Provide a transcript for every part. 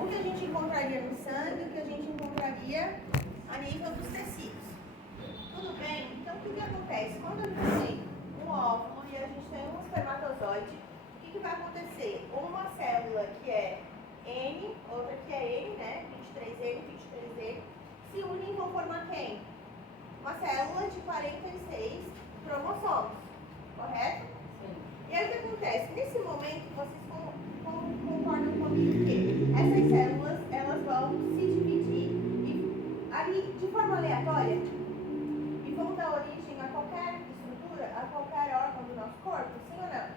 o que a gente encontraria no sangue, o que a gente encontraria a nível dos tecidos. Tudo bem? Então, o que acontece? Quando a gente tem um óvulo e a gente tem um espermatozoide, o que vai acontecer? Uma célula que é N, outra que é N, né? 23N, 23N, se unem e vão formar quem? Uma célula de 46 cromossomos, correto? Sim. E aí o que acontece? Nesse momento, vocês concordam comigo que essas células, elas vão se dividir ali de forma aleatória e vão dar origem a qualquer estrutura, a qualquer órgão do nosso corpo, sim ou não?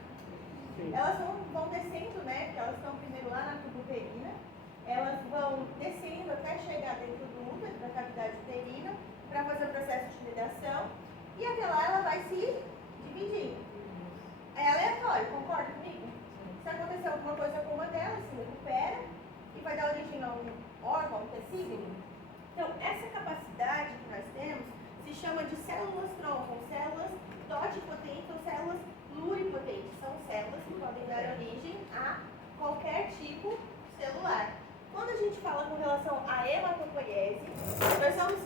Sim. Elas vão descendo, né? Porque elas estão primeiro lá na tubuterina, elas vão descendo até chegar dentro do útero, da cavidade uterina, para fazer o processo de nidação, e até lá ela vai se dividindo. É aleatório, concorda comigo? Se acontecer alguma coisa com uma delas, se recupera e vai dar origem a um órgão, um tecido. Então, essa capacidade que nós temos se chama de células-tronco, células totipotentes ou células pluripotentes. São células que podem dar origem a qualquer tipo celular. Quando a gente fala com relação à hematopoiese, nós vamos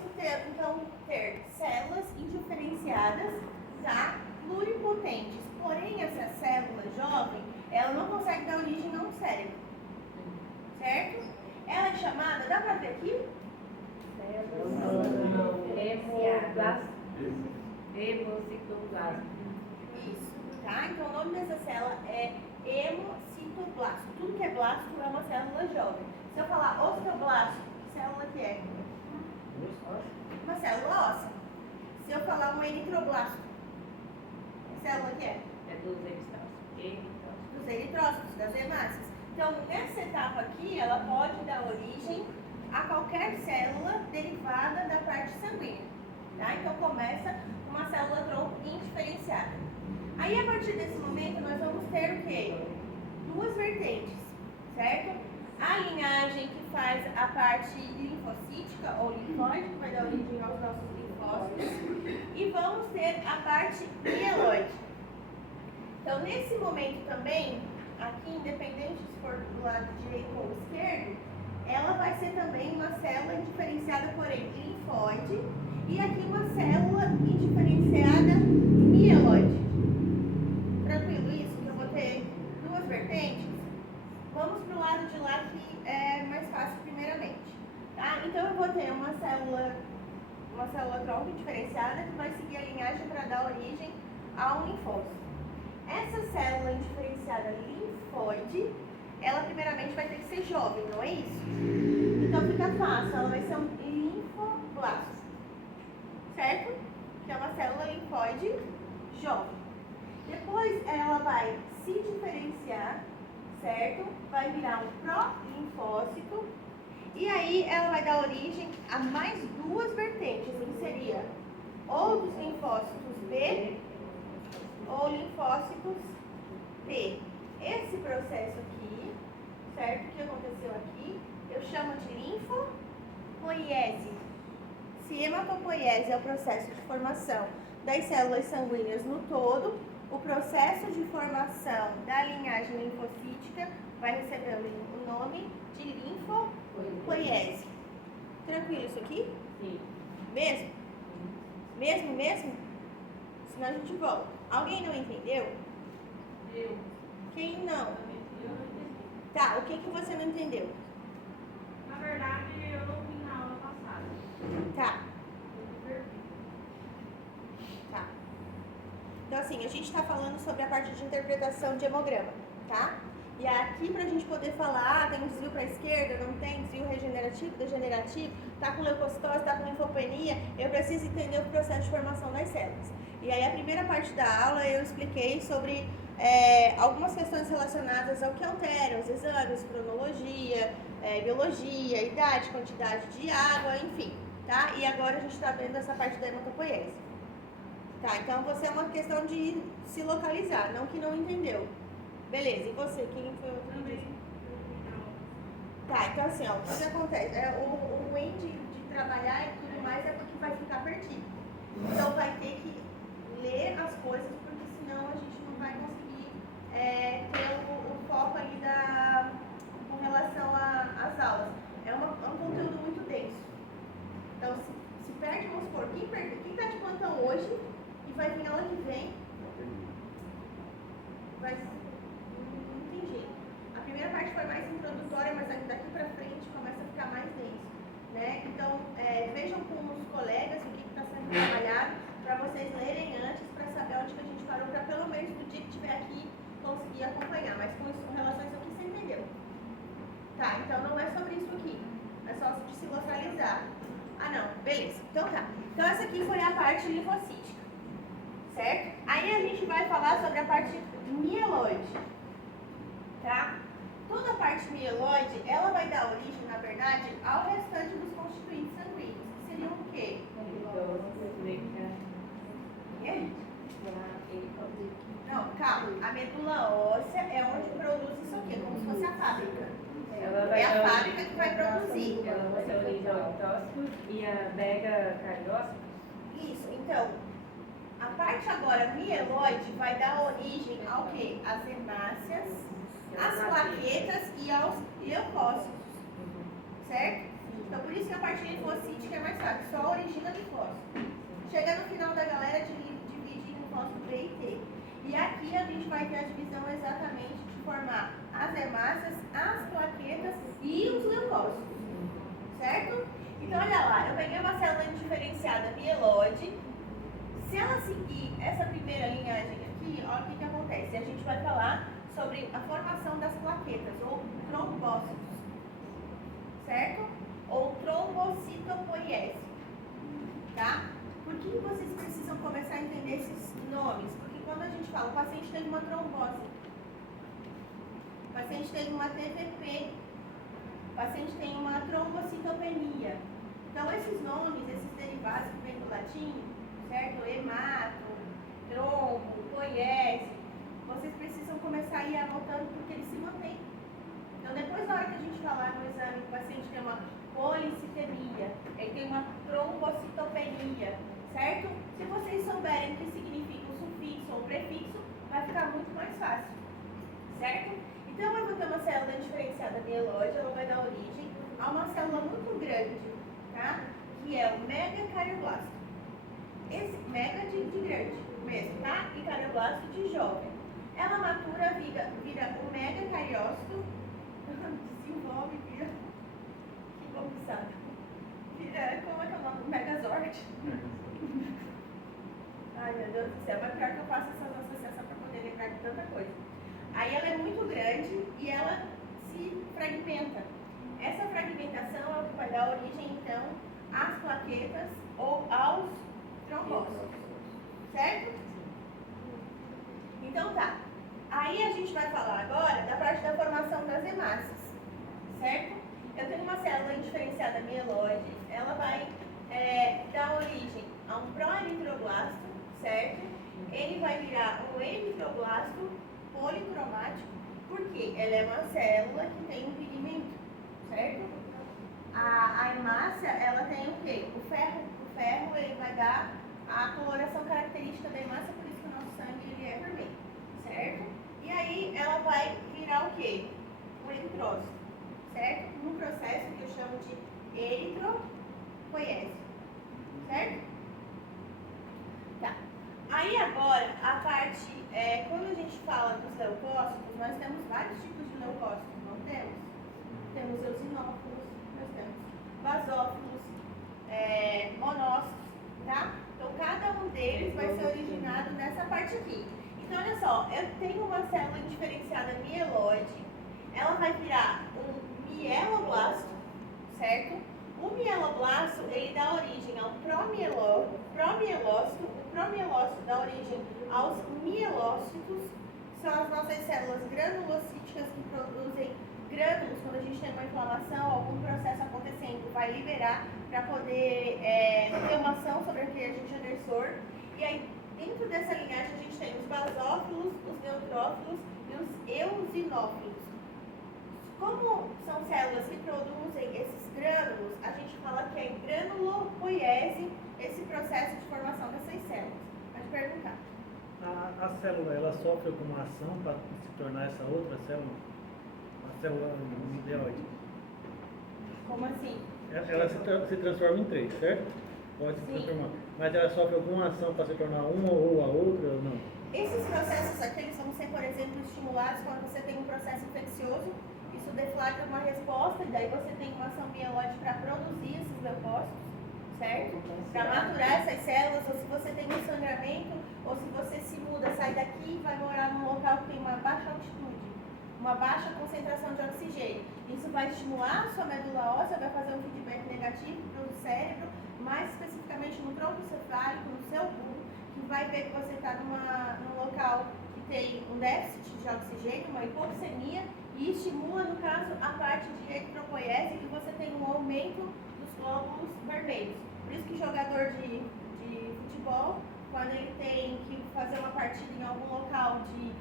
então ter células indiferenciadas, tá? Pluripotentes. Porém, essa célula jovem, ela não consegue dar origem a um cérebro, certo? Ela é chamada, dá pra ver aqui? Hemocitoplasma. Isso, tá? Então o nome dessa célula é hemocitoplasma. Tudo que é blasto é uma célula jovem. Se eu falar osteoblasto, que célula que é? Uma célula óssea. Se eu falar um eritroblasto, que célula que é? É dos eritrócitos. Dos eritrócitos, das hemácias. Então, nessa etapa aqui, ela pode dar origem a qualquer célula derivada da parte sanguínea. Tá? Então, começa uma célula-tronco indiferenciada. Aí, a partir desse momento, nós vamos ter o quê? Duas vertentes, certo? A linhagem que faz a parte linfocítica ou linfóide, que vai dar origem aos nossos linfócitos. E vamos ter a parte mieloide. Então, nesse momento também, aqui, independente se for do lado direito ou esquerdo, ela vai ser também uma célula indiferenciada, porém, linfóide, e aqui uma célula indiferenciada mieloide. Tranquilo isso? Que eu vou ter duas vertentes? Vamos para o lado de lá que é mais fácil primeiramente. Tá? Então, eu vou ter uma célula tronco indiferenciada que vai seguir a linhagem para dar origem a um linfócito. Essa célula indiferenciada linfóide, ela primeiramente vai ter que ser jovem, não é isso? Então fica fácil, ela vai ser um linfoblasto, certo? Que é uma célula linfóide jovem. Depois ela vai se diferenciar, certo? Vai virar um prolinfócito. E aí ela vai dar origem a mais duas vertentes, que seria ou dos linfócitos B ou linfócitos T. Esse processo aqui, certo? O que aconteceu aqui, eu chamo de linfopoiese. Se hematopoiese é o processo de formação das células sanguíneas no todo, o processo de formação da linhagem linfocítica vai receber o nome de linfopoiese. Tranquilo isso aqui? Sim. Mesmo? Mesmo? Senão a gente volta. Alguém não entendeu? Eu. Quem não? Eu não entendi. Tá, o que você não entendeu? Na verdade, eu não vim na aula passada. Tá, Eu me perdi. tá. Então assim, a gente está falando sobre a parte de interpretação de hemograma, tá? E aqui pra gente poder falar, tem um desvio pra esquerda, não tem desvio regenerativo, degenerativo, tá com leucocitose, tá com linfopenia, eu preciso entender o processo de formação das células. E aí a primeira parte da aula eu expliquei sobre algumas questões relacionadas ao que altera os exames, cronologia, biologia, idade, quantidade de água, enfim, tá? E agora a gente está vendo essa parte da hematopoiese. Tá, então você é uma questão de se localizar, não que não entendeu. Beleza, e você? Quem foi o outro? Também eu vim na aula. Tá, então assim, ó, o que acontece? O ruim de trabalhar e tudo mais é porque vai ficar perdido. Então vai ter que ler as coisas, porque senão a gente não vai conseguir ter o foco ali com relação às aulas. foi mais introdutória, mas daqui para frente começa a ficar mais denso, né? Então, vejam com os colegas o que está sendo trabalhado para vocês lerem antes, para saber onde que a gente parou, para pelo menos no dia que estiver aqui conseguir acompanhar. Mas com relação a isso aqui, você entendeu? Tá, então não é sobre isso aqui, é só de se localizar. Ah, não, beleza. Então tá. Então essa aqui foi a parte linfocítica, certo? Aí a gente vai falar sobre a parte mieloide, tá? Toda a parte mieloide, ela vai dar origem, na verdade, ao restante dos constituintes sanguíneos, que seriam o quê? Não, calma. A medula óssea é onde produz isso aqui, como se fosse a fábrica. É a fábrica que vai produzir. Ela vai dar origem ao entóxicos e a megacariócitos. Isso, então, a parte agora mieloide vai dar origem ao quê? Às hemácias, às plaquetas e aos leucócitos, certo? Então, por isso que a parte linfocítica é mais fácil, só origina linfócito. Chega no final da galera, divide em linfócito B e T. E aqui a gente vai ter a divisão exatamente de formar as hemácias, as plaquetas e os leucócitos, certo? Então, olha lá, eu peguei uma célula indiferenciada mieloide. Se ela seguir essa primeira linhagem aqui, olha o que acontece. A gente vai falar sobre a formação das plaquetas, ou trombócitos, certo? Ou trombocitopoiese, tá? Por que vocês precisam começar a entender esses nomes? Porque quando a gente fala, o paciente teve uma trombose, o paciente teve uma TVP, o paciente tem uma trombocitopenia. Então, esses nomes, esses derivados que vêm do latim, certo? Hemato, trombo, poiese, vocês precisam começar a ir anotando porque eles se mantêm. Então, depois, na hora que a gente falar no exame que o paciente tem uma policitemia, ele tem uma trombocitopenia, certo? Se vocês souberem o que significa o sufixo ou o prefixo, vai ficar muito mais fácil, certo? Então, eu vou ter uma célula diferenciada mieloide, ela vai dar origem a uma célula muito grande, tá? Que é o megacardioblasto. Esse mega de grande mesmo, tá? E carioblasto de jovem. Ela matura, vira o megacariócito, desenvolve, vira. Que cobiçado. Vira, como é que é o nome? Megazord. Ai, meu Deus do céu, mas pior que eu faço essas associações para poder lembrar de tanta coisa. Aí ela é muito grande e ela se fragmenta. Essa fragmentação é o que vai dar origem, então, às plaquetas ou aos trombócitos, certo? Então tá. Aí a gente vai falar agora da parte da formação das hemácias, certo? Eu tenho uma célula indiferenciada mieloide, ela vai dar origem a um proeritroblasto, certo? Ele vai virar um eritroblasto policromático, porque ela é uma célula que tem um pigmento, certo? A hemácia, ela tem o quê? O ferro. O ferro, ele vai dar a coloração característica da hemácia, por isso que o nosso sangue ele é vermelho, certo? E aí ela vai virar o quê? Um eritrócito, certo? Num processo que eu chamo de eritropoiese, certo? Tá. Aí agora, a parte, quando a gente fala dos leucócitos, nós temos vários tipos de leucócitos, não temos? Temos eosinófilos, nós temos basófilos, monócitos, tá? Então, cada um deles vai ser originado nessa parte aqui. Então, olha só, eu tenho uma célula diferenciada mieloide, ela vai virar um mieloblasto, certo? O mieloblasto, ele dá origem ao promielócito, o promielócito dá origem aos mielócitos, são as nossas células granulocíticas que produzem grânulos. Quando a gente tem uma inflamação, algum processo acontecendo, vai liberar para poder ter uma ação sobre aquele agente agressor. E aí, dentro dessa linhagem, a gente tem os basófilos, os neutrófilos e os eosinófilos. Como são células que produzem esses grânulos, a gente fala que é granulopoiese esse processo de formação dessas células. Pode perguntar. A célula, ela sofre alguma ação para se tornar essa outra célula? A célula mieloide? Como assim? Ela se transforma em três, certo? Pode se transformar. Mas ela sofre alguma ação para se tornar uma ou a outra ou não? Esses processos aqui, eles vão ser, por exemplo, estimulados quando você tem um processo infeccioso. Isso flagra uma resposta, e daí você tem uma ação mieloide para produzir esses leucócitos, certo? Para maturar essas células, ou se você tem um sangramento, ou se você se muda, sai daqui e vai morar num local que tem uma baixa altitude, uma baixa concentração de oxigênio. Isso vai estimular a sua medula óssea, vai fazer um feedback negativo para o cérebro, mais especificamente no tronco cefálico, no seu bulbo, que vai ver que você está num local que tem um déficit de oxigênio, uma hipoxemia, e estimula, no caso, a parte de eritropoiese, que você tem um aumento dos glóbulos vermelhos. Por isso que jogador de futebol, quando ele tem que fazer uma partida em algum local de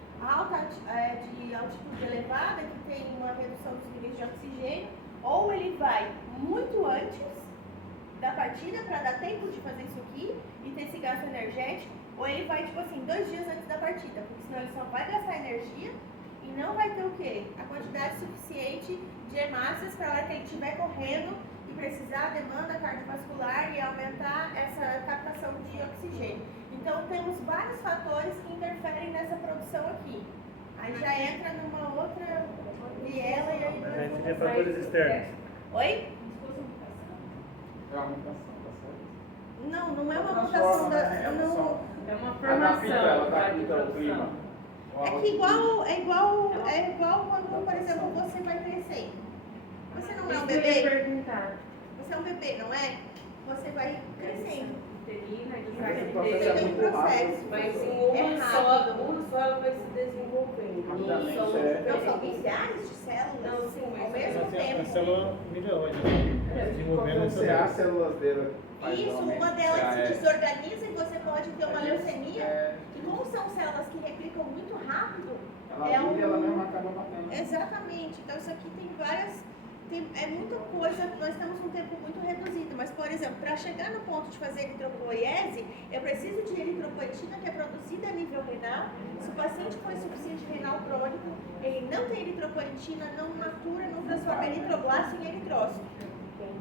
altitude elevada, que tem uma redução dos níveis de oxigênio, ou ele vai muito antes da partida para dar tempo de fazer isso aqui e ter esse gasto energético, ou ele vai, tipo assim, 2 dias antes da partida, porque senão ele só vai gastar energia e não vai ter o quê? A quantidade suficiente de hemácias para a hora que ele estiver correndo e precisar demanda cardiovascular e aumentar essa captação de oxigênio. Então, temos vários fatores que interferem nessa produção aqui. Aí já entra numa outra viela e aí nós vamos... É fatores externos. Oi? É uma mutação, tá certo? Não é uma mutação da... É Não, É uma Adapta, ela formação. adapta o clima. é que é igual quando, por exemplo, você vai crescer. Você não é um Isso que eu ia bebê? perguntar. Você é um bebê, não é? Você vai crescendo. Uterina, que Esse faz processo Você é tem muito rápido. processo. Mas em É rápido. uma só ela vai se desenvolvendo. Rapidamente, Não são é. Não são diferentes. milhares de células Não, sim, mas ao é mesmo Essa é a tempo. célula mieloide, desenvolvendo Quando essa você as células dela faz Isso, aumento, uma delas já se é- desorganiza e você pode ter uma leucemia. é- E como são células que replicam muito rápido, Ela é vive e ela mesma acaba matando. exatamente. Então isso aqui tem várias. É muita coisa, nós temos um tempo muito reduzido, mas, por exemplo, para chegar no ponto de fazer eritropoiese, eu preciso de eritropoetina que é produzida a nível renal. Se o paciente for insuficiente renal crônico, ele não tem eritropoetina, não matura, não transforma eritroblasto em eritrócito.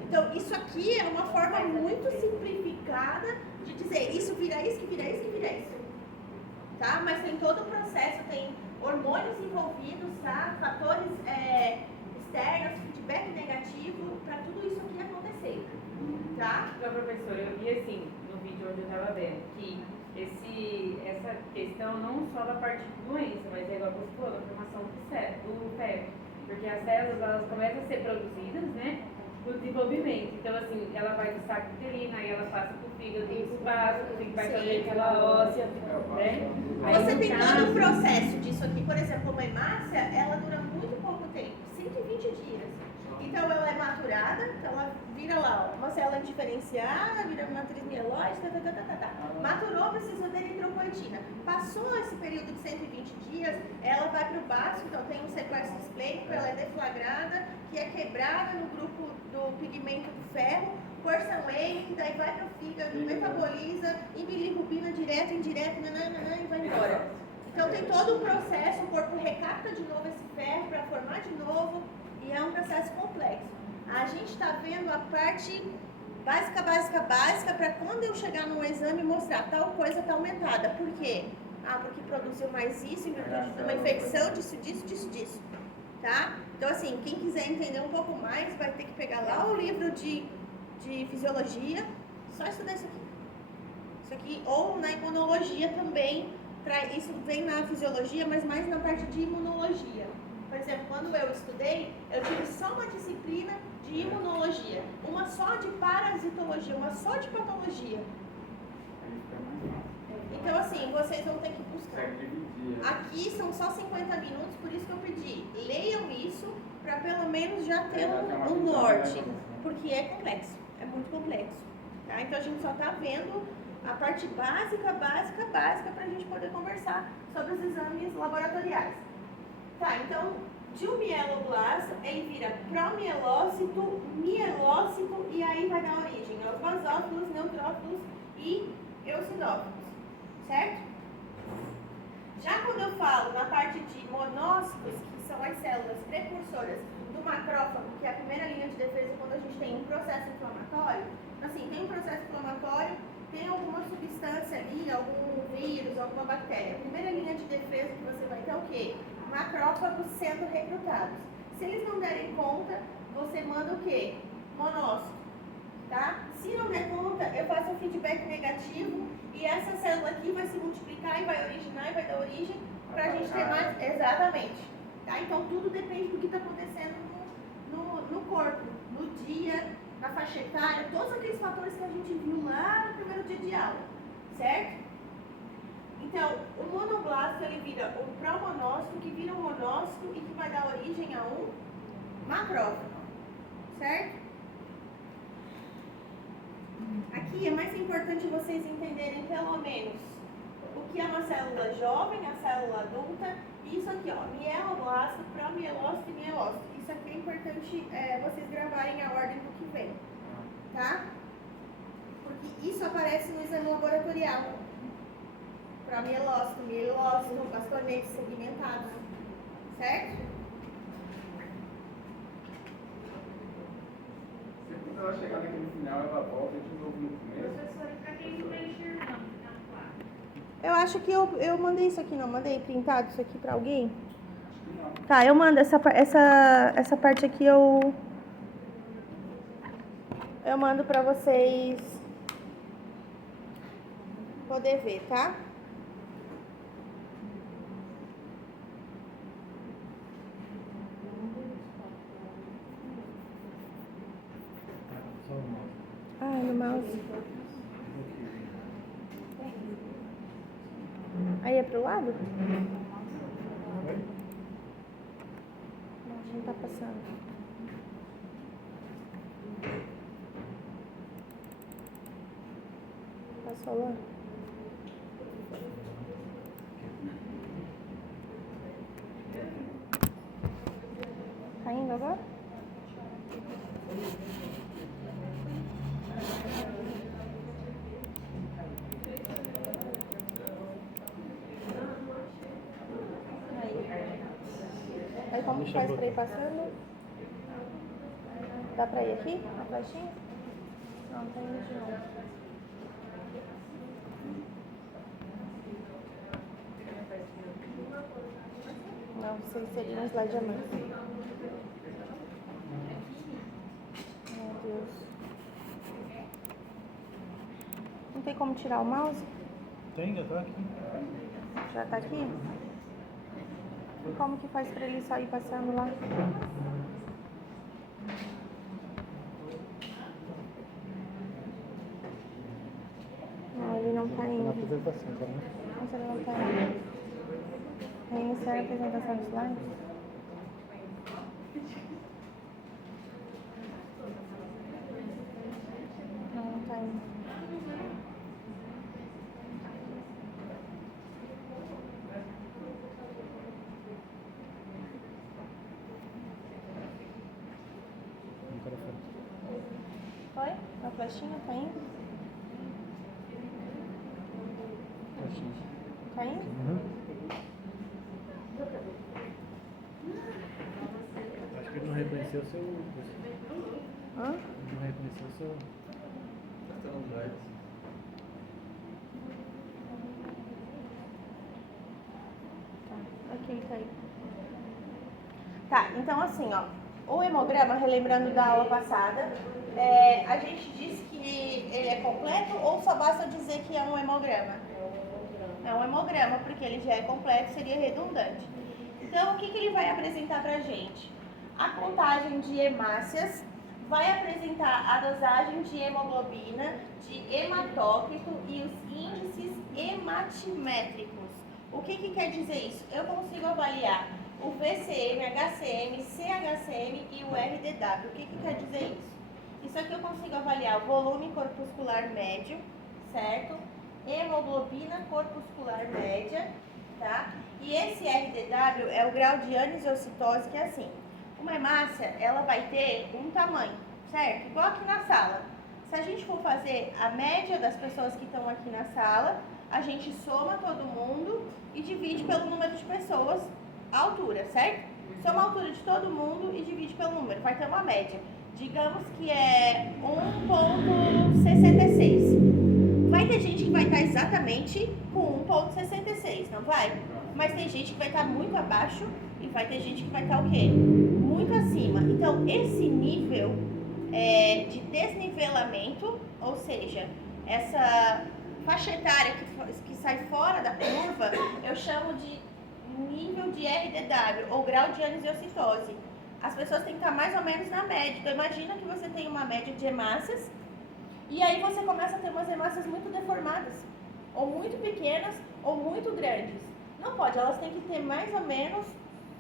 Então, isso aqui é uma forma muito simplificada de dizer isso vira isso, que vira isso, que vira isso. Tá? Mas tem todo o processo, tem hormônios envolvidos, tá? Fatores externos, feedback negativo, para tudo isso aqui acontecer. Tá? Então, professora, eu vi assim, no vídeo onde eu estava vendo, que essa questão não só da parte de doença, mas é igual você falou, da formação do ferro. Porque as células, elas começam a ser produzidas, né, no desenvolvimento. Então, assim, ela vai do saco uterino, aí ela passa pro fígado, pro vaso, o fígado vai fazer aquela óssea, né? Aí, Você no tem caso- todo um processo disso aqui. Por exemplo, uma hemácia, ela dura muito pouco tempo, 120 dias. Então ela é maturada, então ela vira lá, ó, uma célula indiferenciada, vira uma matriz mieloide, Maturou, precisou de eritropoetina. Passou esse período de 120 dias, ela vai para o baço, então tem um sequestro esplênico, ela é deflagrada, que é quebrada no grupo do pigmento do ferro, por sanguíneo, daí vai para o fígado, metaboliza, em bilirrubina direto, indireto, nananana, e vai embora. Então tem todo um processo, o corpo recapta de novo esse ferro para formar de novo, e é um processo complexo. A gente está vendo a parte básica, para quando eu chegar no exame mostrar tal coisa está aumentada. Por quê? Porque produziu mais isso em virtude de uma infecção, disso. Tá? Então, assim, quem quiser entender um pouco mais, vai ter que pegar lá o livro de fisiologia, só estudar isso aqui. Isso aqui, ou na imunologia também, isso vem na fisiologia, mas mais na parte de imunologia. Por exemplo, quando eu estudei, eu tive só uma disciplina de imunologia, uma só de parasitologia, uma só de patologia. Aí fica mais fácil. Então, assim, vocês vão ter que buscar. Consegue dividir. Aqui são só 50 minutos, por isso que eu pedi. Leiam isso, para pelo menos já ter um norte, porque é complexo, é muito complexo. Tá? Então, a gente só está vendo a parte básica, para a gente poder conversar sobre os exames laboratoriais. Tá, então, de um mieloblasto, ele vira promielócito, mielócito, e aí vai dar origem aos basófilos, neutrófilos e eosinófilos, certo? Já quando eu falo na parte de monócitos, que são as células precursoras do macrófago, que é a primeira linha de defesa quando a gente tem um processo inflamatório, assim, tem um processo inflamatório, tem alguma substância ali, algum vírus, alguma bactéria. A primeira linha de defesa que você vai ter é o quê? Macrófagos sendo recrutados. Se eles não derem conta, você manda o quê? Monócito, tá? Se não der conta, eu faço um feedback negativo e essa célula aqui vai se multiplicar e vai originar e vai dar origem para a gente ter mais... Exatamente. Tá? Então, tudo depende do que está acontecendo no corpo, no dia, na faixa etária, todos aqueles fatores que a gente viu lá no primeiro dia de aula, certo? Então, o monoblasto, ele vira um promonócito, que vira um monócito e que vai dar origem a um macrófago, certo? Aqui é mais importante vocês entenderem pelo menos o que é uma célula jovem, a célula adulta, e isso aqui, ó, mieloblasto, promielócito e mielócito. Isso aqui é importante vocês gravarem a ordem do que vem, tá? Porque isso aparece no exame laboratorial. Promielócito, mielócito, bastonetes segmentados, certo? Quando ela chegar naquele final, ela volta de novo no começo. Professora, pra quem não está enxergando, tá claro? Eu acho que eu mandei isso aqui, não? Mandei printado isso aqui pra alguém? Acho que não. Tá, eu mando essa parte aqui, eu mando pra vocês poder ver, tá? Só o mouse. Ai, no mouse. Aí é pro lado? Oi? Não tá passando. Passou lá? Tá indo agora? Aí como que faz pra ir passando? Dá pra ir aqui? A flechinha? Não, tá indo de novo. Não, vocês seriam um slide a mais. Meu Deus. Não tem como tirar o mouse? Tem, eu tô aqui. Já tá aqui? E como que faz pra ele só ir passando lá? Não, ele não tá Na indo. apresentação, tá, né? Mas ele não tá indo. Reiniciar a apresentação dos slides? Não, não tá indo. Microfone. Foi? A flechinha tá indo? Tá indo? Uhum. Acho que ele não reconheceu o seu. Hã? Ele não reconheceu o seu. Tá, aqui tá aí. Tá, então assim, ó, o hemograma, relembrando da aula passada, a gente disse que ele é completo ou só basta dizer que é um hemograma? É um hemograma, porque ele já é completo, seria redundante. Então, o que ele vai apresentar pra gente? A contagem de hemácias, vai apresentar a dosagem de hemoglobina, de hematócrito e os índices hematimétricos. O que quer dizer isso? Eu consigo avaliar o VCM, HCM, CHCM e o RDW. O que quer dizer isso? Isso aqui eu consigo avaliar o volume corpuscular médio, certo? Hemoglobina corpuscular média, tá? E esse RDW é o grau de anisocitose, que é assim. Uma hemácia, ela vai ter um tamanho, certo? Igual aqui na sala. Se a gente for fazer a média das pessoas que estão aqui na sala, a gente soma todo mundo e divide pelo número de pessoas, a altura, certo? Soma a altura de todo mundo e divide pelo número, vai ter uma média. Digamos que é 1,66. Vai vai ter gente que vai estar exatamente com 1,66, não vai? Mas tem gente que vai estar muito abaixo e vai ter gente que vai estar o quê? Muito acima. Então, esse nível de desnivelamento, ou seja, essa faixa etária que sai fora da curva, eu chamo de nível de RDW, ou grau de anisocytose. As pessoas têm que estar mais ou menos na média. Então, imagina que você tem uma média de hemácias, e aí você começa a ter umas hemácias muito deformadas, ou muito pequenas, ou muito grandes. Não pode, elas têm que ter mais ou menos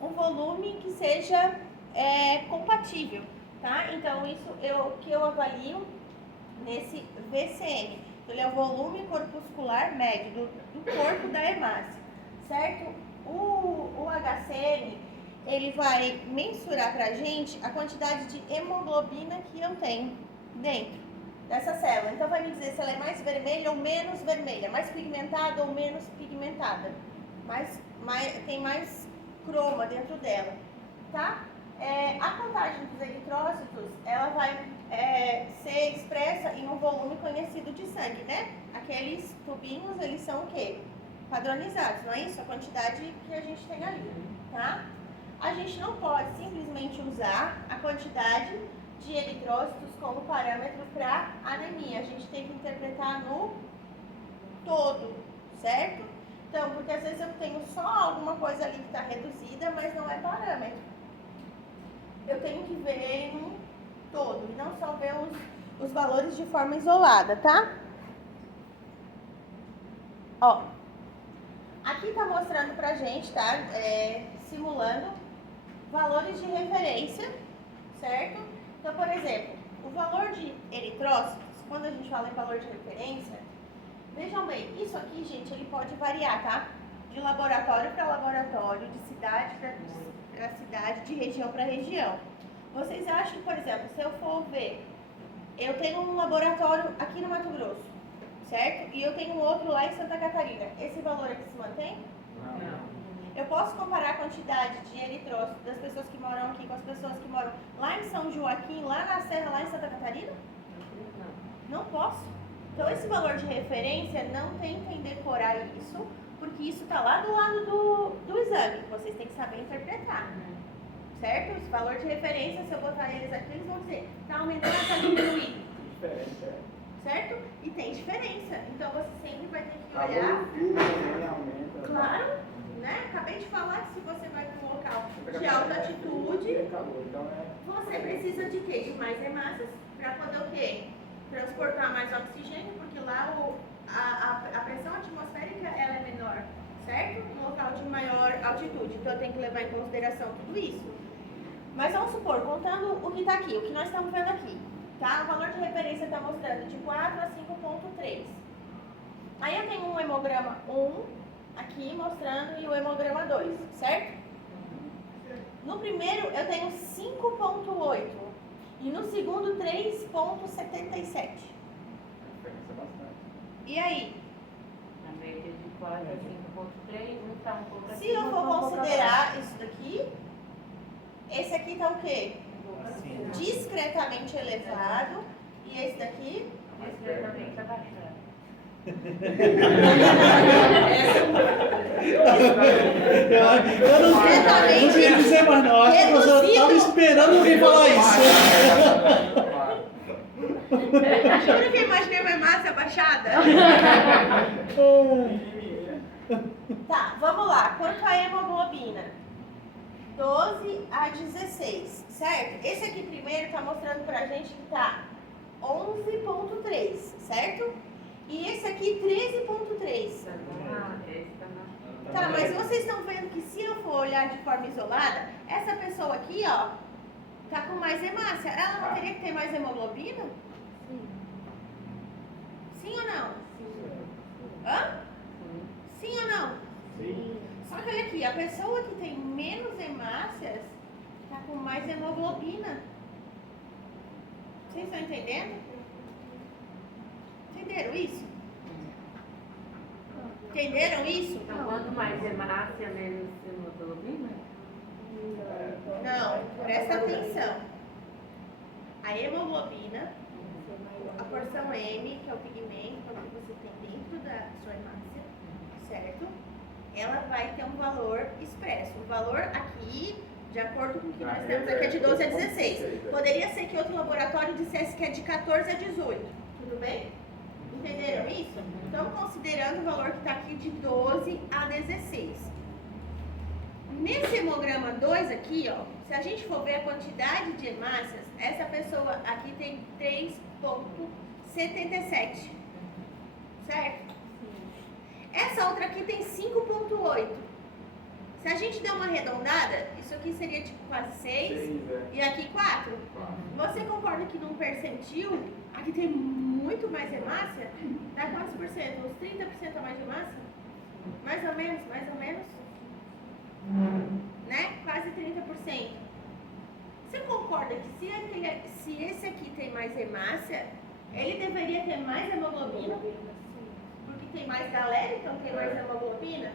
um volume que seja compatível, tá? Então, isso é o que eu avalio nesse VCM. Ele é o volume corpuscular médio do corpo da hemácia, certo? O HCM, ele vai mensurar pra gente a quantidade de hemoglobina que eu tenho dentro dessa célula. Então, vai me dizer se ela é mais vermelha ou menos vermelha, mais pigmentada ou menos pigmentada. Tem mais croma dentro dela, tá? A contagem dos eritrócitos, ela vai ser expressa em um volume conhecido de sangue, né? Aqueles tubinhos, eles são o quê? Padronizados, não é isso? A quantidade que a gente tem ali, tá? A gente não pode simplesmente usar a quantidade de eritrócitos como parâmetro para anemia. A gente tem que interpretar no todo, certo? Então, porque às vezes eu tenho só alguma coisa ali que está reduzida, mas não é parâmetro. Eu tenho que ver ele no todo, e não só ver os valores de forma isolada, tá? Ó, aqui tá mostrando pra gente, tá? Simulando valores de referência, certo? Então, por exemplo, o valor de eritrócitos, quando a gente fala em valor de referência, vejam bem, isso aqui, gente, ele pode variar, tá? De laboratório para laboratório, de cidade para cidade, de região para região. Vocês acham que, por exemplo, se eu for ver, eu tenho um laboratório aqui no Mato Grosso, certo? E eu tenho outro lá em Santa Catarina. Esse valor aqui se mantém? Não. Eu posso comparar a quantidade de eritrócitos das pessoas que moram aqui com as pessoas que moram lá em São Joaquim, lá na Serra, lá em Santa Catarina? Não posso. Então, esse valor de referência, não tentem decorar isso, porque isso está lá do lado do exame. Vocês têm que saber interpretar. Certo? Esse valor de referência, se eu botar eles aqui, eles vão dizer, está aumentando ou está diminuindo? Diferente, Certo? E tem diferença. Então, você sempre vai ter que olhar. Aumenta. Claro, né? Acabei de falar que se você vai para um local de alta altitude, você precisa de quê? De mais hemácias para poder o quê? Transportar mais oxigênio, porque lá a pressão atmosférica ela é menor, certo? No local de maior altitude. Então, eu tenho que levar em consideração tudo isso. Mas vamos supor, contando o que está aqui, o que nós estamos vendo aqui, tá? O valor de referência está mostrando de 4 a 5,3. Aí eu tenho um hemograma 1 aqui mostrando e o hemograma 2, certo? No primeiro eu tenho 5,8 e no segundo 3,77. E aí? Na média de 4 a 5,3, um está um pouco Se eu for considerar isso daqui, esse aqui tá o quê? Discretamente elevado. E esse daqui? Discretamente abaixado. Eu não queria dizer mais não, acho que a professora estava esperando alguém falar isso. Juro que eu imaginei uma hemácia abaixada. Tá, vamos lá. Quanto à hemoglobina? 12 a 16, certo? Esse aqui primeiro tá mostrando pra gente que tá 11,3, certo? E esse aqui 13,3. Tá, mas vocês estão vendo que se eu for olhar de forma isolada, essa pessoa aqui, ó, tá com mais hemácia. Ela não teria que ter mais hemoglobina? Sim ou não? Hã? Sim ou não? Sim. Só que olha aqui, a pessoa que tem menos hemácias tá com mais hemoglobina. Vocês estão entendendo? Entenderam isso? Entenderam isso? Então, quanto mais hemácia, menos hemoglobina? Não, presta atenção. A hemoglobina, a porção M, que é o pigmento que você tem dentro da sua hemácia, certo? Ela vai ter um valor expresso. O valor aqui, de acordo com o que nós temos aqui, é de 12 a 16. Poderia ser que outro laboratório dissesse que é de 14 a 18. Tudo bem? Entenderam isso? Então, considerando o valor que está aqui de 12 a 16. Nesse hemograma 2 aqui, ó, se a gente for ver a quantidade de hemácias, essa pessoa aqui tem 3,77. Certo? Essa outra aqui tem 5,8. Se a gente der uma arredondada, isso aqui seria tipo quase 6 e aqui 4. Você concorda que num percentil, aqui tem muito mais hemácia? Dá quantos por cento? Uns 30% a mais de hemácia? Mais ou menos, né? Quase 30%. Você concorda que se esse aqui tem mais hemácia, ele deveria ter mais hemoglobina? Porque tem mais galera, então tem mais hemoglobina?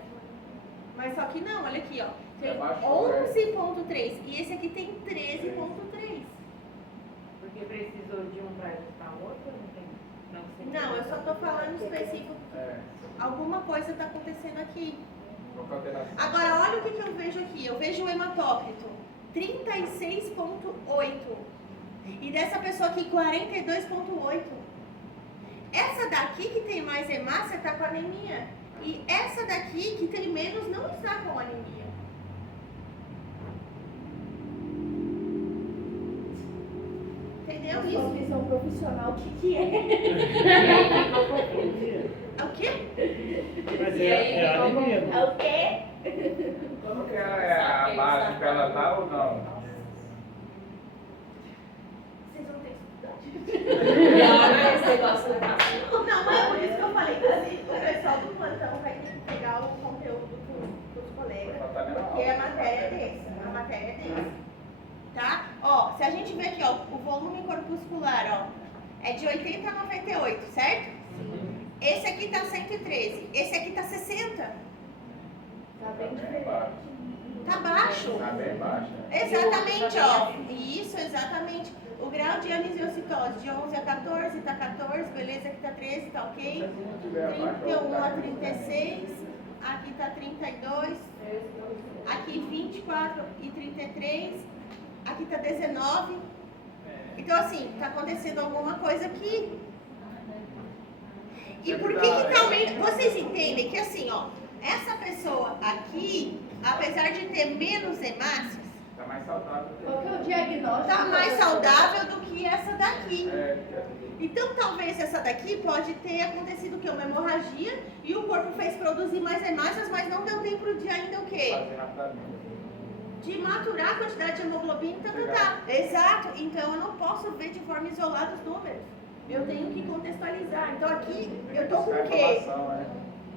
Mas só que não, olha aqui, ó. Tem 11,3 e esse aqui tem 13,3. Porque precisou de um para ajustar o outro? Não, eu só tô falando específico. Alguma coisa tá acontecendo aqui. Agora, olha o que eu vejo aqui. Eu vejo o hematócrito 36,8 e dessa pessoa aqui 42,8. Essa daqui que tem mais hemácia tá com anemia. E essa daqui que tem menos não está com anemia. Entendeu Sua isso? visão profissional, o que é? É o quê? Mas é anemia. É o quê? Como que é a base que ela tá ou não? Vocês vão ter que estudar. Esse negócio da casa. Não, é por isso que eu falei que assim, o pessoal do plantão vai ter que pegar o conteúdo dos colegas, porque a matéria é desse, tá? Ó, se a gente ver aqui, ó, o volume corpuscular, ó, é de 80 a 98, certo? Sim. Esse aqui tá 113, esse aqui tá 60. Tá bem diferente. Tá baixo. Tá bem baixo. Exatamente, ó. Isso, exatamente. O grau de anisiocitose de 11 a 14, tá 14, beleza, aqui tá 13, tá ok? 31 a 36, aqui tá 32, aqui 24 e 33, aqui tá 19. Então, assim, tá acontecendo alguma coisa aqui. E por que que tá aumentando? Vocês entendem que, assim, ó, essa pessoa aqui, apesar de ter menos hemácias, Tá mais saudável. Qual que é o diagnóstico? tá mais saudável do que essa daqui. É, Então, talvez essa daqui pode ter acontecido o quê? Uma hemorragia e o corpo fez produzir mais hemácias, mas não deu tempo de ainda o quê? fazer rapidamente. De maturar a quantidade de hemoglobina e tá. Exato. Então, eu não posso ver de forma isolada os números. Eu tenho que contextualizar. Então, aqui, eu tô com o quê?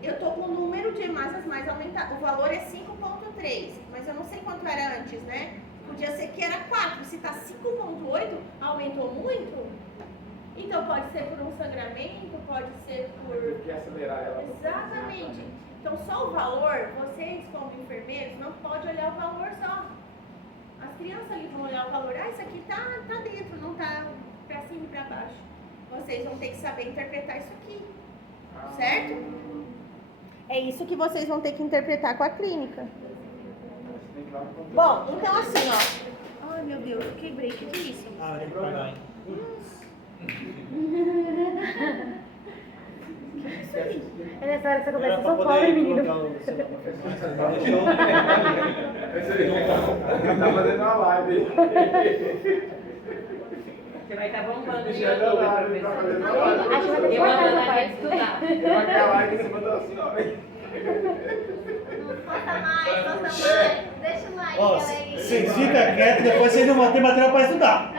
Eu tô com o número de hemácias mais aumentado. O valor é 5,3, mas eu não sei quanto era antes, né? Podia ser que era 4. Se tá 5,8, aumentou muito. Então, pode ser por um sangramento, pode ser por... Teve que acelerar ela. Exatamente. Então, só o valor, vocês como enfermeiros, não pode olhar o valor só. As crianças ali vão olhar o valor. Ah, isso aqui tá dentro, não tá pra cima e pra baixo. Vocês vão ter que saber interpretar isso aqui. Certo? É isso que vocês vão ter que interpretar com a clínica. Bom, então assim, ó. Ai, meu Deus, eu quebrei. O que é isso? Ah, tem que pagar, hein? É nessa hora que você Era começa, pra só pobre, poder menino. colocar o celular. Deixou. Tá fazendo uma live. Você vai estar bombando no Deixa eu YouTube, dar, professor. tá fazendo uma live. Acho que vai ter que cortar essa parte. Estudar. Tem uma live em cima do assim, ó. Posta mais. Deixa o like, Ó, galerinha. vocês ficam quietos, depois vocês não vão ter material para estudar.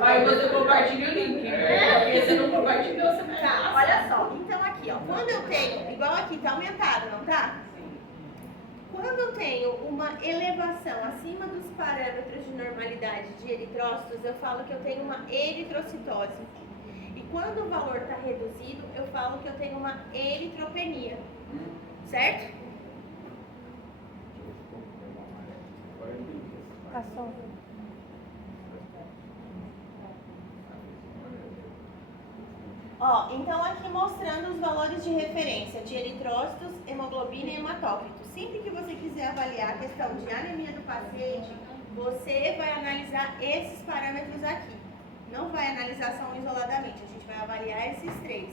Aí você compartilha o link. Porque você não compartilhou, você vai Tá, olha só. Então aqui, ó. Quando eu tenho, igual aqui, tá aumentado, não tá? Quando eu tenho uma elevação acima dos parâmetros de normalidade de eritrócitos, eu falo que eu tenho uma eritrocitose. E quando o valor está reduzido, eu falo que eu tenho uma eritropenia. Certo? Passou. Ó, então aqui mostrando os valores de referência de eritrócitos, hemoglobina e hematócrito. Sempre que você quiser avaliar a questão de anemia do paciente, você vai analisar esses parâmetros aqui. Não vai analisar só um isoladamente, a gente vai avaliar esses três.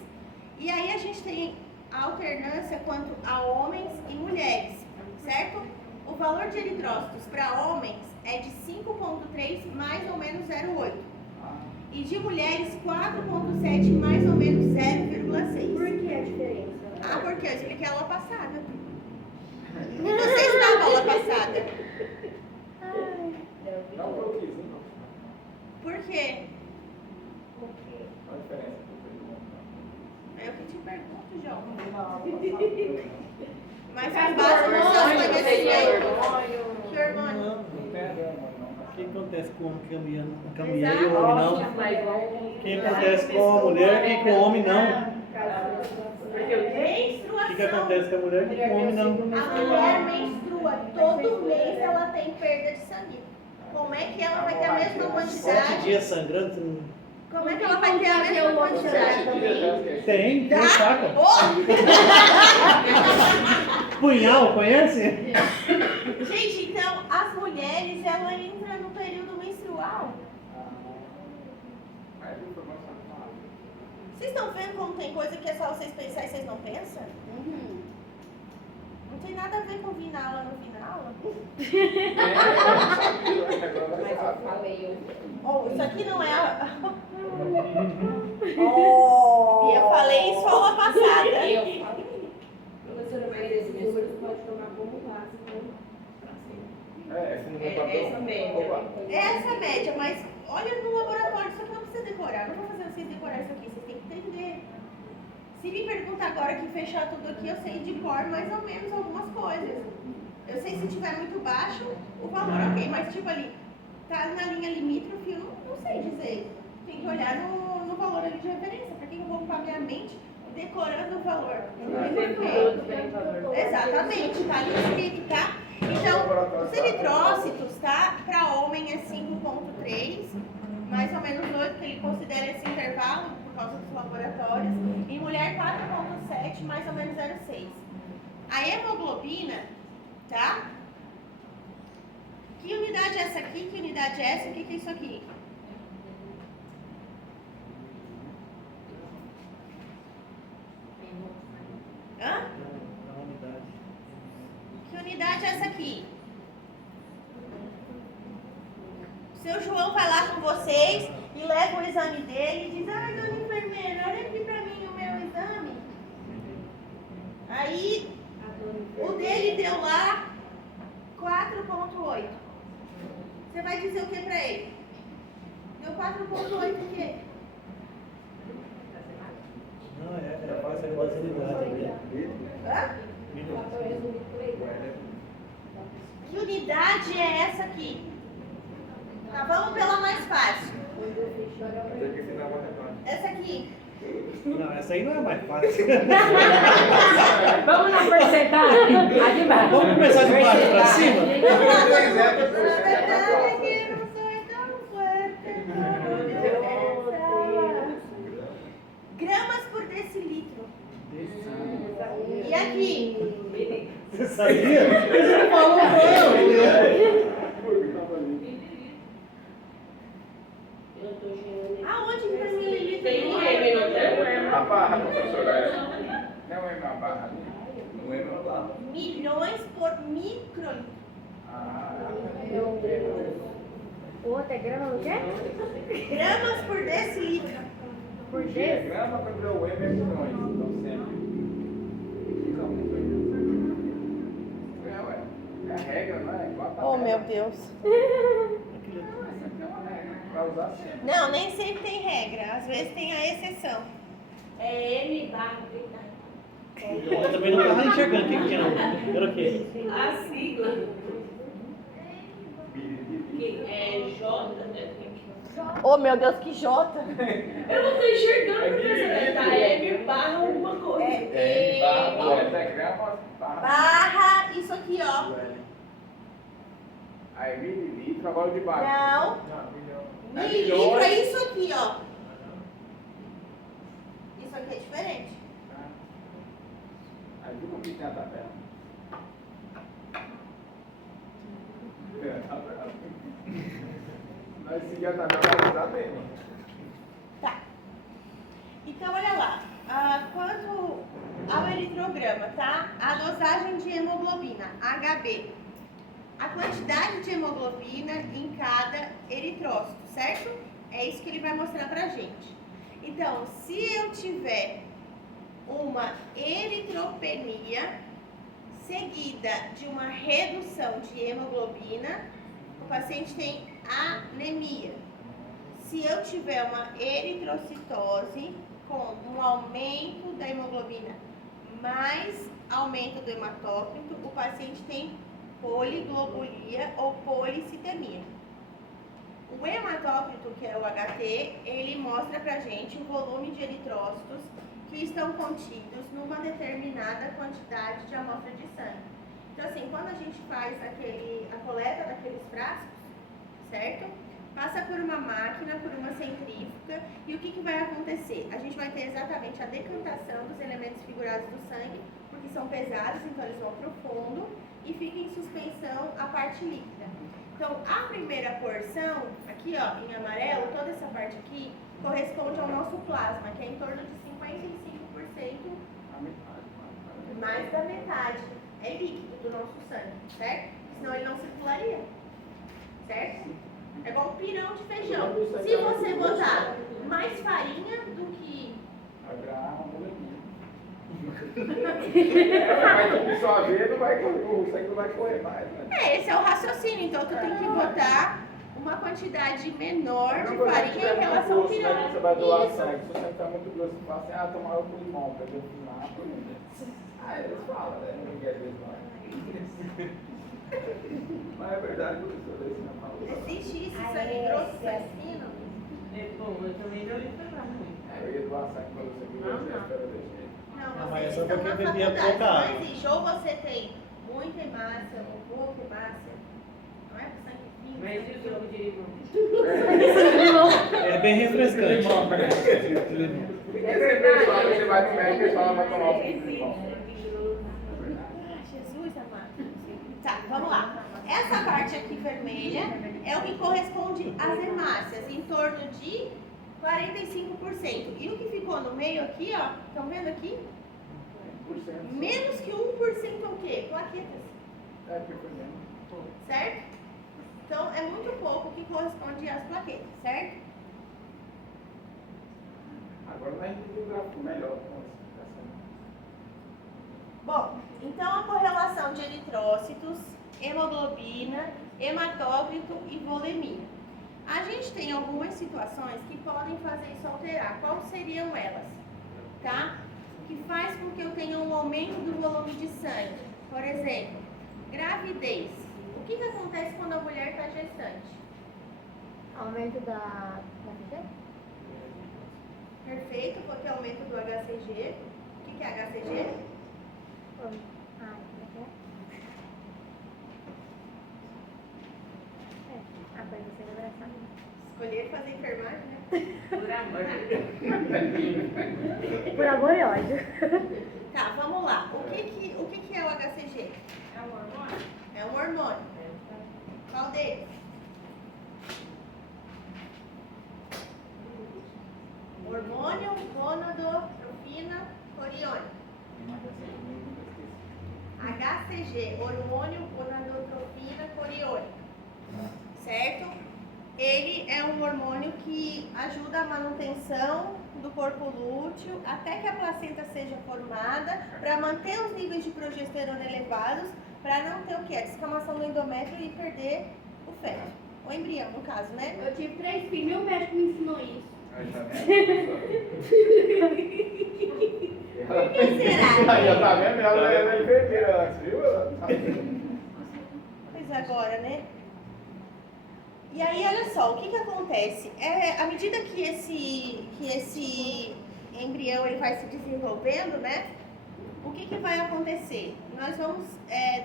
E aí a gente tem a alternância quanto a homens e mulheres, certo? O valor de eritrócitos para homens é de 5,3 mais ou menos 0,8. E de mulheres 4,7 mais ou menos 0,6. Por que a diferença? Ah, porque eu expliquei a aula passada. E você estava na aula passada. Não foi o que não. Por quê? Qual a diferença? É eu que te pergunto, João. Não. Mas com base nos seus conhecimentos. Que hormônio? Não. Não tem a ver, não. O que acontece com o homem caminha e o Exato. homem não? Mas O que acontece com a mulher e com o homem não? porque eu O Menstruação. que acontece com a mulher e com o homem não? A mulher menstrua. Todo mês ela tem perda de sangue. Como é que ela vai ter a mesma 7 quantidade? dias sangrando, você não... Como é que ela vai ter a mesma quantidade? Tem Dá? faca. Oh! Punhal, conhece? Gente, então as mulheres ela entra no período menstrual. Vocês estão vendo como tem coisa que é só vocês pensar e vocês não pensam? Não tem nada a ver com vinala no final. Oh, isso aqui não é a... Oh, eu falei isso aula passada. Professora, mas esses números pode tomar como base, Essa é a média, mas olha no laboratório, isso aqui não precisa decorar. Não vou fazer vocês decorar isso aqui, vocês têm que entender. Se me perguntar agora que fechar tudo aqui, eu sei de cor mais ou menos algumas coisas. Eu sei se tiver muito baixo, o valor ok, mas tipo ali, tá na linha limítrofe, eu não sei dizer. Tem que olhar no valor ali de referência. Pra que eu vou ocupar minha mente decorando o valor? Exatamente, tá ali escrito, tá? Então, os eritrócitos, tá? Para homem é 5,3, mais ou menos 8, que ele considera esse intervalo por causa dos laboratórios. E mulher 4,7, mais ou menos 0,6. A hemoglobina, tá? Que unidade é essa aqui? Que unidade é essa? O que é isso aqui? Hã? Que unidade é essa aqui? O seu João vai lá com vocês e leva o exame dele e diz: ai, dona enfermeira, olha aqui pra mim o meu exame. Aí, o dele deu lá 4,8. Você vai dizer o que pra ele? Deu 4,8 o quê? Não, é fácil, é quase unidade. Hã? Que unidade é essa aqui? Tá, vamos pela mais fácil. Essa aqui. Não, essa aí não é mais fácil. Vamos na porcentagem? Aqui embaixo. Vamos começar de baixo pra cima? Na verdade é que não sou tão forte, gramas por decilitro. E aqui? Você sabia? Você não falou não. Aonde que tá mililitro? Tem um M, não tem? A barra, professora, não é a barra ali? Não é a barra. Milhões por microlitro. O outro é grama, não quer? Gramas por decilitro. Por É dez? grama, quando é o M é milhões, então sempre. É a regra, não é? Igual a Oh, tabela. meu Deus. Pra usar sempre. Não, nem sempre tem regra. Às vezes tem a exceção. É M barra 30. Eu também não estava enxergando o que tinha não. Era o quê? A sigla. Que é J, né? Oh, meu Deus, que J. Eu não tô enxergando, professora. Tá M barra alguma coisa. É barra, é grama, barra. Barra, isso aqui, ó. Aí mililitro, agora de baixo. Não. Não, milhão. Mililitro é isso aqui, ó. aqui é diferente. Aí viu como que tem a tabela? É, a tabela. Nós seguimos a tabela exatamente. Tá. Então, olha lá. Quanto ao eritrograma, tá? A dosagem de hemoglobina, HB. A quantidade de hemoglobina em cada eritrócito, certo? É isso que ele vai mostrar pra gente. Então, se eu tiver uma eritropenia seguida de uma redução de hemoglobina, o paciente tem anemia. Se eu tiver uma eritrocitose com um aumento da hemoglobina mais aumento do hematócrito, o paciente tem poliglobulia ou policitemia. O hematócrito, que é o HT, ele mostra pra gente o volume de eritrócitos que estão contidos numa determinada quantidade de amostra de sangue. Então, assim, quando a gente faz a coleta daqueles frascos, certo? Passa por uma máquina, por uma centrífuga, e o que vai acontecer? A gente vai ter exatamente a decantação dos elementos figurados do sangue, porque são pesados, então eles vão para o fundo, e fica em suspensão a parte líquida. Então, a primeira porção, aqui ó, em amarelo, toda essa parte aqui, corresponde ao nosso plasma, que é em torno de 55%, mais da metade, é líquido do nosso sangue, certo? Senão ele não circularia, certo? É igual um pirão de feijão. Se você botar mais farinha do que... Vai virar uma molequinha. Vai subir sua veia, o sangue não vai correr mais, né? Esse é o raciocínio. Então, tu tem que botar uma quantidade menor de farinha em relação ao pirão. Né, você vai doar sangue. Se o sangue está muito grosso, você fala assim, tomar água com limão, para ver fumar, por exemplo. Eles falam, né? Ninguém quer ver mais. Mas é verdade, professor, esse não falou. Existe isso, sangue grosso, sangue fino? Bom, eu também já ouvi falar muito. Eu ia doar sangue para você, que você espera desse jeito. Não, mas vocês só estão porque na eu bebia faculdade. pouca água. Não existe. Ou você tem muita hemácia ou pouca hemácia. Não é pro sangue fino. Mas e o jogo de limão? É bem refrescante. É verdade. Você vai no médico e fala, vai tomar um pouco de limão. Jesus amado. Tá, vamos lá. Essa parte aqui vermelha é o que corresponde às hemácias, em torno de 45%. E o que ficou no meio aqui, ó, estão vendo aqui? 1%. Menos que 1% é o quê? Plaquetas, É, porque foi mesmo. certo? Então, é muito pouco que corresponde às plaquetas, certo? Agora nós entendemos o gráfico melhor com essa explicação. Bom, então a correlação de eritrócitos, hemoglobina, hematócrito e volemia. A gente tem algumas situações que podem fazer isso alterar. Quais seriam elas? Tá? Que faz com que eu tenha um aumento do volume de sangue. Por exemplo, gravidez. O que acontece quando a mulher está gestante? Aumento da FG? Perfeito, porque é aumento do HCG. O que é HCG? Agora você vai abraçar. Escolher fazer enfermagem, né? Por amor. Por amor e ódio. Tá, vamos lá. O que é o HCG? É um hormônio? É um hormônio. Qual deles? Hormônio gonadotrofina coriônica. HCG, hormônio gonadotrofina coriônica. Certo? Ele é um hormônio que ajuda a manutenção do corpo lúteo até que a placenta seja formada, para manter os níveis de progesterona elevados, para não ter o quê? A descamação do endométrio e perder o feto. O embrião, no caso, né? Eu tive 3 filhos, meu médico me ensinou isso. Aí tá Por que será? Aí, já tá vendo? Ela era enfermeira antes, viu? Pois agora, né? E aí, olha só, o que acontece? À medida que esse embrião ele vai se desenvolvendo, né? O que vai acontecer? Nós vamos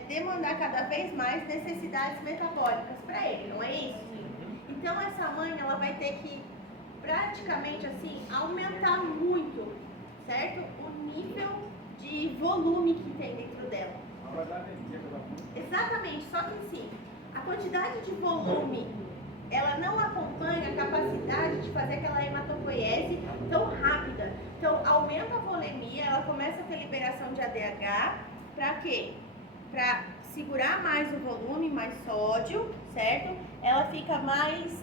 demandar cada vez mais necessidades metabólicas para ele, não é isso? Então, essa mãe, ela vai ter que praticamente, assim, aumentar muito certo? O nível de volume que tem dentro dela. Não vai dar anemia pela mão. Exatamente, só que assim, a quantidade de volume, ela não acompanha a capacidade de fazer aquela hematopoiese tão rápida. Então, aumenta a volemia, ela começa a ter liberação de ADH, para quê? Para segurar mais o volume, mais sódio, certo? Ela fica mais,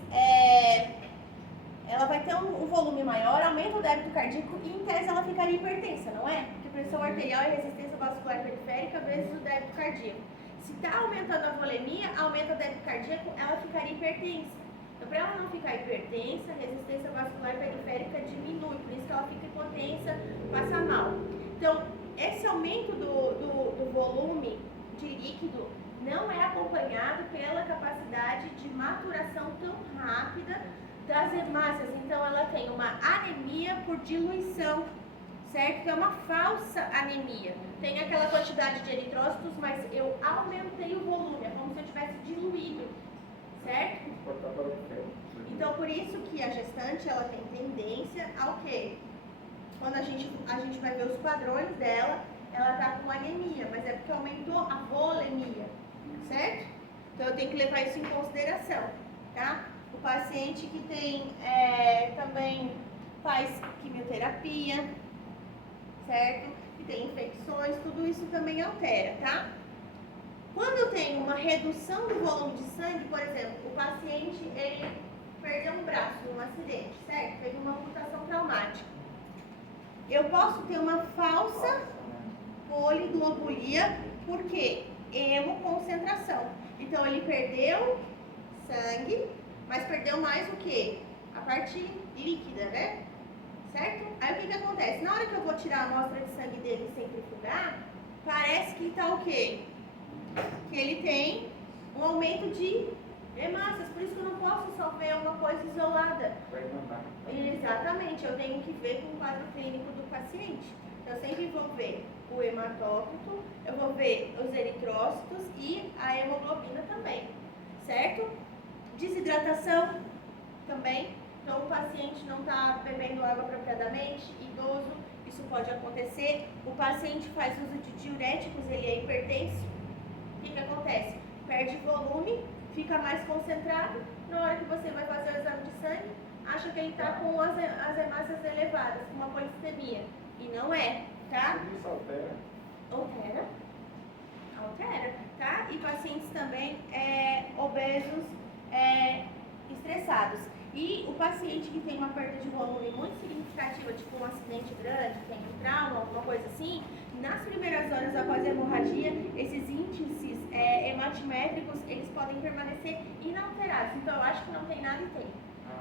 ela vai ter um volume maior, aumenta o débito cardíaco e, em tese, ela ficaria hipertensa, não é? Porque pressão arterial e resistência vascular periférica vezes o débito cardíaco. Se está aumentando a volemia, aumenta o débito cardíaco, ela ficaria hipertensa. Então, para ela não ficar hipertensa, a resistência vascular periférica diminui, por isso que ela fica hipotensa, passa mal. Então, esse aumento do volume de líquido não é acompanhado pela capacidade de maturação tão rápida das hemácias. Então, ela tem uma anemia por diluição, certo? Que é uma falsa anemia. Tem aquela quantidade de eritrócitos, mas eu aumentei o volume, é como se eu tivesse diluído, certo? Então, por isso que a gestante, ela tem tendência ao quê? Quando a gente vai ver os padrões dela, ela está com anemia, mas é porque aumentou a volemia, certo? Então, eu tenho que levar isso em consideração, tá? O paciente que tem, também faz quimioterapia, certo? Que tem infecções, tudo isso também altera, tá? Quando eu tenho uma redução do volume de sangue, por exemplo, o paciente, ele perdeu um braço num acidente, certo? Teve uma amputação traumática. Eu posso ter uma falsa poliglobulia, por quê? Hemoconcentração. Então, ele perdeu sangue, mas perdeu mais o quê? A parte líquida, né? Certo? Aí, o que acontece? Na hora que eu vou tirar a amostra de sangue dele e centrifugar, parece que tá o quê? Que ele tem um aumento de hemácias, por isso que eu não posso só ver uma coisa isolada. Exatamente, eu tenho que ver com o quadro clínico do paciente. Então, eu sempre vou ver o hematócrito, eu vou ver os eritrócitos e a hemoglobina também, certo? Desidratação também. Então, o paciente não está bebendo água apropriadamente, idoso, isso pode acontecer. O paciente faz uso de diuréticos, ele é hipertenso. O que acontece? Perde volume, fica mais concentrado. Na hora que você vai fazer o exame de sangue, acha que ele está com as hemácias elevadas, com uma polissemia. E não é, tá? Isso altera? Altera, tá? E pacientes também obesos, estressados. E o paciente que tem uma perda de volume muito significativa, tipo um acidente grande, tem um trauma, alguma coisa assim, nas primeiras horas após a hemorragia, esses índices hematimétricos, eles podem permanecer inalterados. Então, eu acho que não tem nada e tem.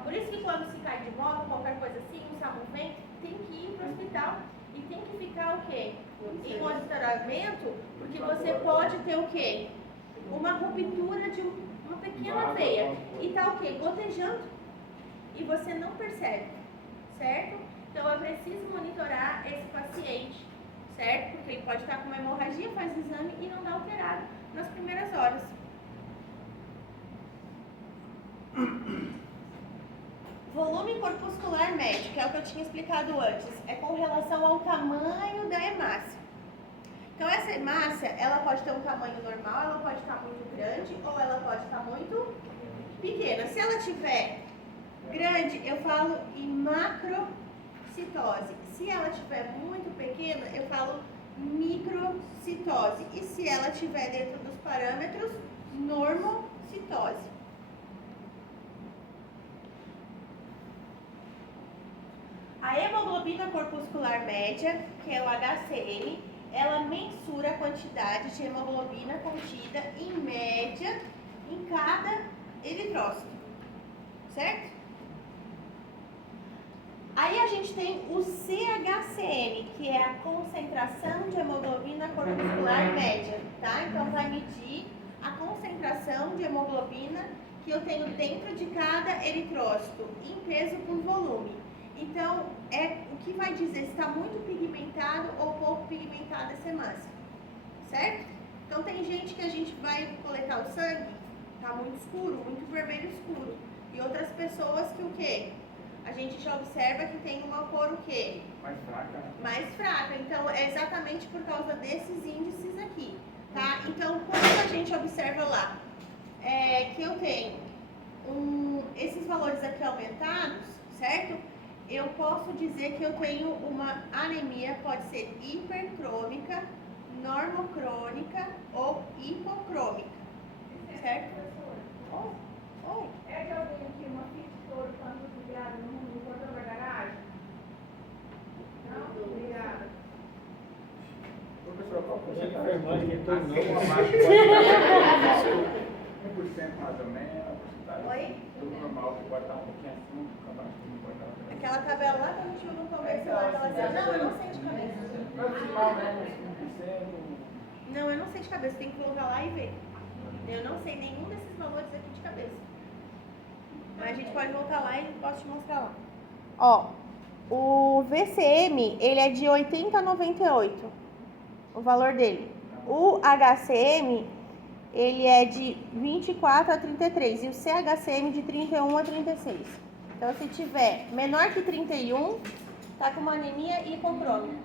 Por isso que quando se cai de moto, qualquer coisa assim, um SAMU vem, tem que ir para o hospital e tem que ficar o quê? Em monitoramento, porque você pode ter o quê? Uma ruptura de uma pequena veia. E tá o quê? Gotejando. E você não percebe, certo? Então, eu preciso monitorar esse paciente, certo? Porque ele pode estar com uma hemorragia, faz o exame e não dá alterado nas primeiras horas. Volume corpuscular médio, que é o que eu tinha explicado antes, é com relação ao tamanho da hemácia. Então, essa hemácia, ela pode ter um tamanho normal, ela pode estar muito grande ou ela pode estar muito pequena. Se ela tiver grande, eu falo em macrocitose. Se ela estiver muito pequena, eu falo microcitose. E se ela estiver dentro dos parâmetros, normocitose. A hemoglobina corpuscular média, que é o HCM, ela mensura a quantidade de hemoglobina contida em média em cada eritrócito, certo? Aí a gente tem o CHCM, que é a concentração de hemoglobina corpuscular média, tá? Então, vai medir a concentração de hemoglobina que eu tenho dentro de cada eritrócito, em peso por volume. Então, o que vai dizer se está muito pigmentado ou pouco pigmentada essa hemácia, certo? Então, tem gente que a gente vai coletar o sangue, tá muito escuro, muito vermelho escuro. E outras pessoas que o quê? a gente já observa que tem uma cor o quê? Mais fraca, né? Mais fraca. Então, é exatamente por causa desses índices aqui, tá? Então, quando a gente observa lá que eu tenho esses valores aqui aumentados, certo? Eu posso dizer que eu tenho uma anemia, pode ser hipercrômica, normocrônica ou hipocrômica, certo? Oi. É que eu tenho aqui uma fita de touro quando ligada no portão da garagem? Não, obrigada. Professor, qual Tem porcentagem? enfermagem que é todo Assim, uma não. marca pode 1% mais ou menos, a porcentagem. Oi? Tudo normal, que pode estar um pouquinho acima, abaixo, que não pode estar. Aquela tabela lá que a gente viu no começo, lá, aquela assim, não, eu não sei de cabeça. Maximal mesmo, 5%. Não, eu não sei de cabeça, tem que colocar lá e ver. Eu não sei nenhum desses valores aqui de cabeça. Mas a gente pode voltar lá e posso te mostrar lá. Ó, o VCM, ele é de 80 a 98, o valor dele. O HCM, ele é de 24 a 33 e o CHCM de 31 a 36. Então, se tiver menor que 31, tá com uma anemia hipocrômica.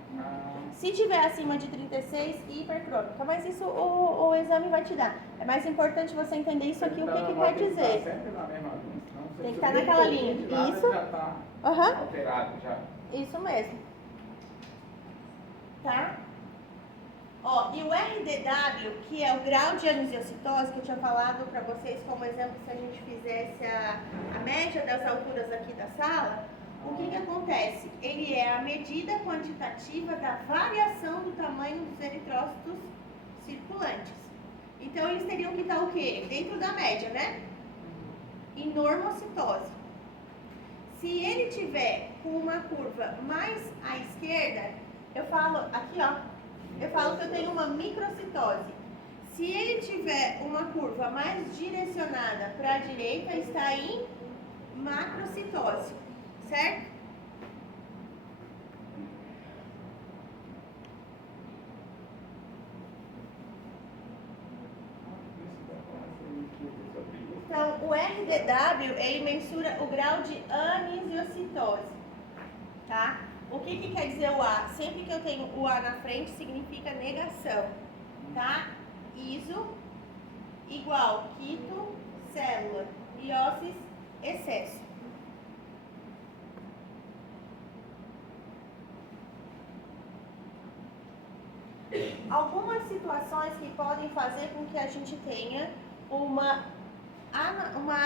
Se tiver acima de 36, hipercrômica. Mas isso o exame vai te dar. É mais importante você entender isso aqui, o que quer dizer. Sempre na mesma linha, senão você Tem que estar subir um naquela pouquinho linha. de lado, Isso. Já está Aham, alterado já. isso mesmo. Tá? Ó, e o RDW, que é o grau de anisocitose, que eu tinha falado para vocês como exemplo, se a gente fizesse a média das alturas aqui da sala, o que acontece? Ele é a medida quantitativa da variação do tamanho dos eritrócitos circulantes. Então, eles teriam que estar o quê? Dentro da média, né? Em normocitose. Se ele tiver com uma curva mais à esquerda, eu falo, aqui ó, eu falo que eu tenho uma microcitose. Se ele tiver uma curva mais direcionada para a direita, está em macrocitose, certo? Então, o RDW, ele mensura o grau de anisiocitose, tá? O que quer dizer o A? Sempre que eu tenho o A na frente, significa negação, tá? Iso igual quito, célula, iósis, excesso. Algumas situações que podem fazer com que a gente tenha uma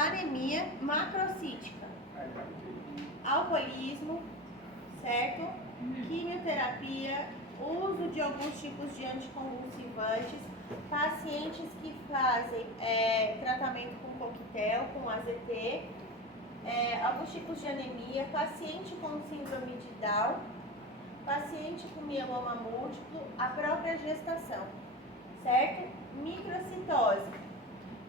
anemia macrocítica. Alcoolismo, certo? Quimioterapia, uso de alguns tipos de anticonvulsivantes, pacientes que fazem tratamento com coquetel, com AZT, alguns tipos de anemia, paciente com síndrome de Down, paciente com mieloma múltiplo, a própria gestação, certo? Microcitose.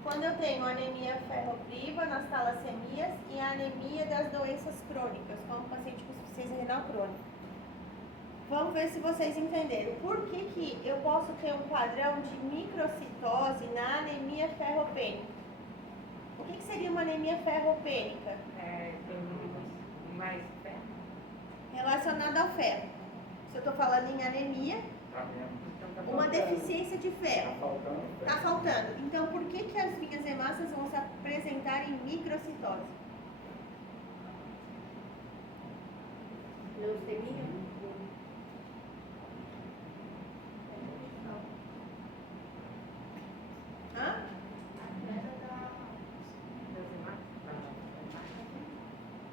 Quando eu tenho anemia ferropriva nas talassemias e a anemia das doenças crônicas, como paciente com insuficiência renal crônica. Vamos ver se vocês entenderam. Por que eu posso ter um padrão de microcitose na anemia ferropênica? O que seria uma anemia ferropênica? Tem mais ferro. Relacionada ao ferro. Se eu estou falando em anemia, uma deficiência de ferro. Está faltando. Então, por que as minhas hemácias vão se apresentar em microcitose? Leucemia? Hã?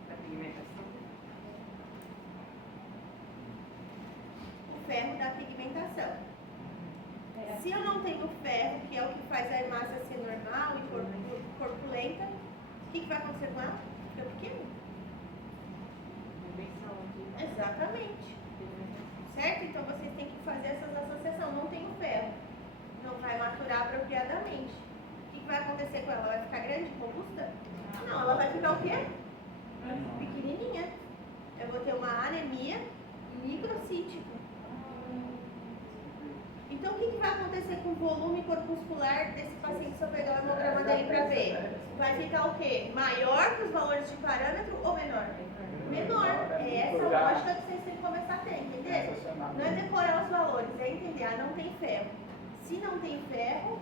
Da pigmentação. O ferro da pigmentação. Se eu não tenho ferro, que é o que faz a hemácia ser normal e corpulenta, o que vai acontecer com ela? Fica pequeno. Exatamente. Certo? Então vocês têm que fazer essas associações. Não tenho ferro. Não vai maturar apropriadamente. O que vai acontecer com ela? Ela vai ficar grande, robusta? Não, ela vai ficar o quê? Pequenininha. Eu vou ter uma anemia microcítica. Então, o que vai acontecer com o volume corpuscular desse paciente se eu pegar o hemograma dele para ver? Vai ficar o quê? Maior que os valores de parâmetro ou menor? lógica que vocês têm que começar a ter, entendeu? Não é decorar os valores, é entender, não tem ferro. Se não tem ferro,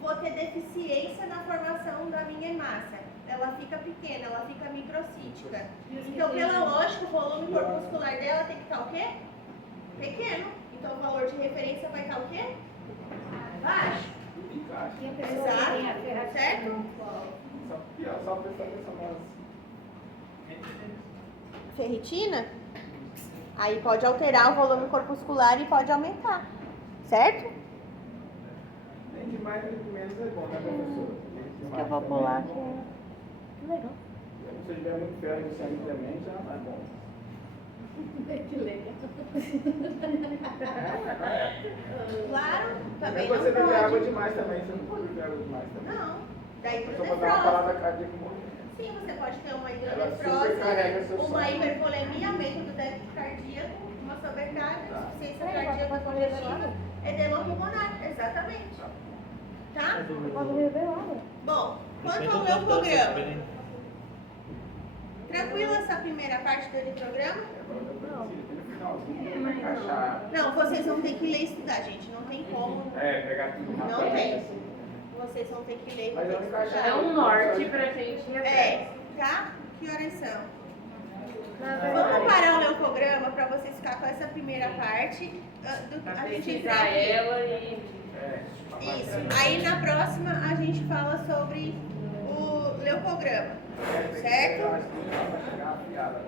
vou ter deficiência na formação da minha hemácia. Ela fica pequena, ela fica microcítica. Então, pela lógica, o volume corpuscular dela tem que estar o quê? Pequeno. Então, o valor de referência vai estar o quê? Baixo. Exato. Certo? Só prestar atenção nas... Ferritina? Aí pode alterar o volume corpuscular e pode aumentar. Certo? Nem de mais nem de menos é bom, né, professora? Eu vou pular aqui. Que legal. Se você tiver muito ferro no sangue também, já não é bom. Que legal. Claro, também Depois não você beber água pode. demais também, você não pode beber água demais também. Não. Daí Só tudo pra dar uma parada nefrose. cardíaca morrer. Sim, você pode ter uma Ela hidronefrose, supercarrega seu uma sangue. hipercolemia, aumento do débito cardíaco, uma sobrecarga, Tá. insuficiência cardíaca congestiva, edema pulmonar. Exatamente. Tá? Bom, quanto ao meu programa, tranquilo essa primeira parte do programa? Não. Encaixar. Não, vocês vão ter que ler e estudar, gente. Não tem como. Pegar tudo na Não frente, tem. assim. Vocês vão ter que ler e Mas eu estudar. encaixar. É um norte pra gente ir atrás. É, tá? Que horas são? Vamos parar o meu programa para vocês ficar com essa primeira parte. Pra A gente pesquisar entrar aqui. ela e... Isso. Aí na próxima a gente fala sobre o leucograma. Certo? Vai chegar a piada.